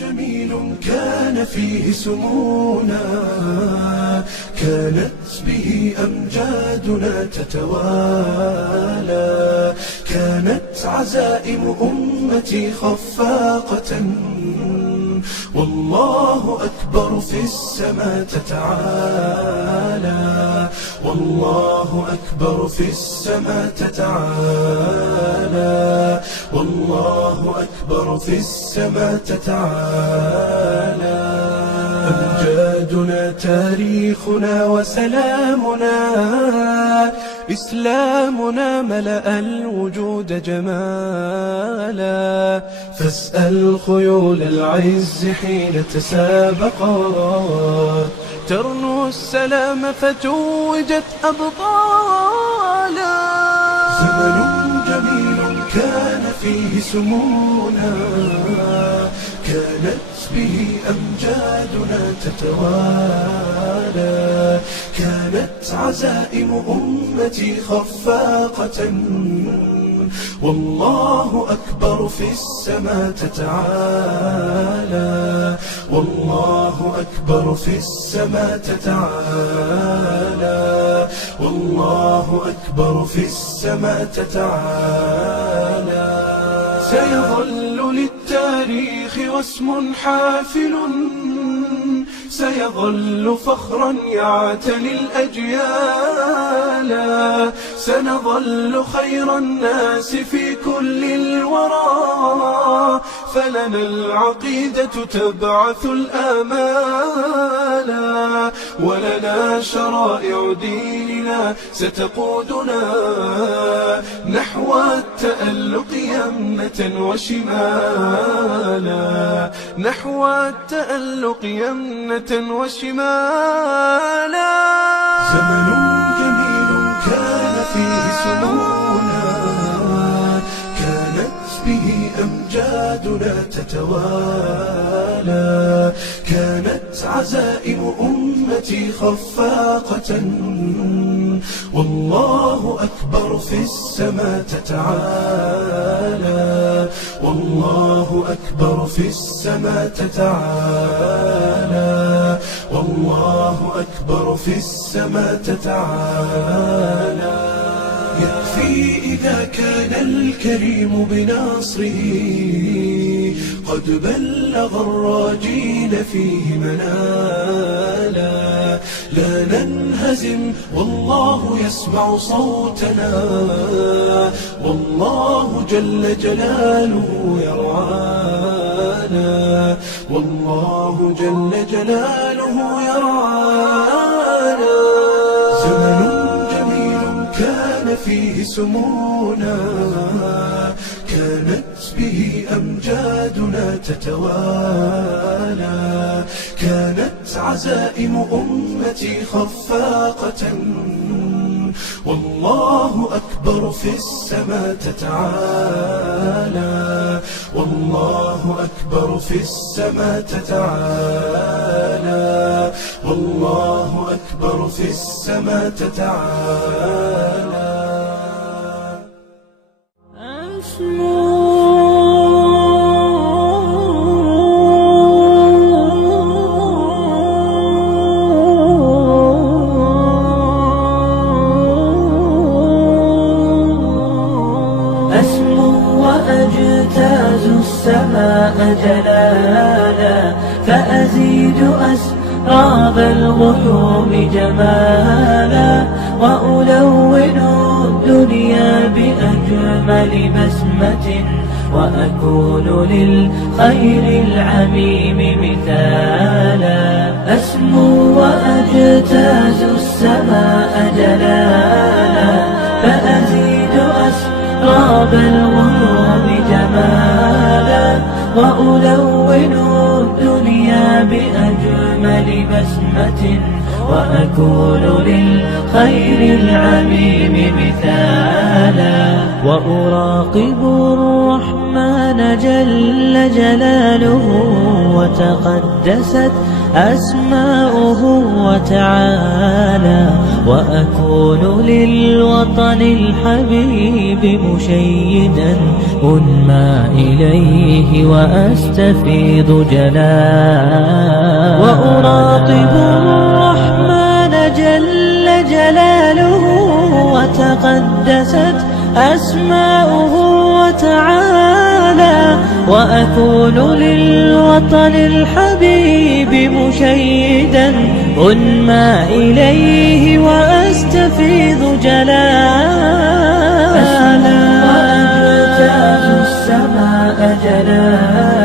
جميل كان فيه سمونا، كانت به أمجادنا تتوالى، كانت عزائم أمتي خفاقة، والله أكبر في السماء تتعالى، والله أكبر في السماء تتعالى، والله أكبر في السماء تتعالى. أمجادنا تاريخنا وسلامنا، إسلامنا ملأ الوجود جمالا، فاسأل خيول العز حين تسابقات، ترنو السلام فتوجت أبطالا. زمن جميل كان فيه سمونا، كانت به أمجادنا تتوالى، كانت عزائم أمتي خفاقة، والله أكبر في السماء تتعالى، والله أكبر في السماء تتعالى، والله أكبر في السماء تتعالى. سيظل للتاريخ واسم حافل، سيظل فخرا يعتلي الأجيال، سنظل خير الناس في كل الورى، فلنا العقيدة تبعث الآمال، ولنا شرائع ديننا ستقودنا نحو التألق يمنة وشمالا، نحو التألق يمنة وشمالا. زمن جميل كان فيه سمونا، كانت به أمجادنا تتوالى، كانت عزائم أمتي خفاقة، والله أكبر في السماء تتعالى، والله أكبر في السماء تتعالى، والله أكبر في السماء تتعالى. يكفي إذا كان الكريم بناصره قد بلغ الراجين فيه منالا، لا ننهزم والله يسمع صوتنا، والله جل جلاله يرعانا، والله جل جلاله يرعانا. زمن جميل كان فيه سمونا، كانت به أمجادنا تتوالى، كانت عزائم أمتي خفاقة، والله أكبر في السماء تتعالى، والله أكبر في السماء تتعالى، والله أكبر في السماء تتعالى. أسمو وأجتاز السماء جلالا، فأزيد أسراب الغيوم جمالا، وألون الدنيا بأجمل بسمة، وأكون للخير العميم مثالا. أسمو وأجتاز السماء جلالا، فأزيد أسراب الغيوم جمالا، وألون الدنيا بأجمل بسمة، وأكون للخير العميم مثالا. وأراقب الرحمن جل جلاله، وتقدست أسماؤه وتعالى، وأكون للوطن الحبيب مشيدا أنمى إليه وأستفيض جلالا، وأراقب الرحمن جل جلاله وتقدست أسماؤه وتعالى، وأكون للوطن الحبيب مشيدا أنمى إليه وأستفيض جلالا، وأجتاز السماء جلالا.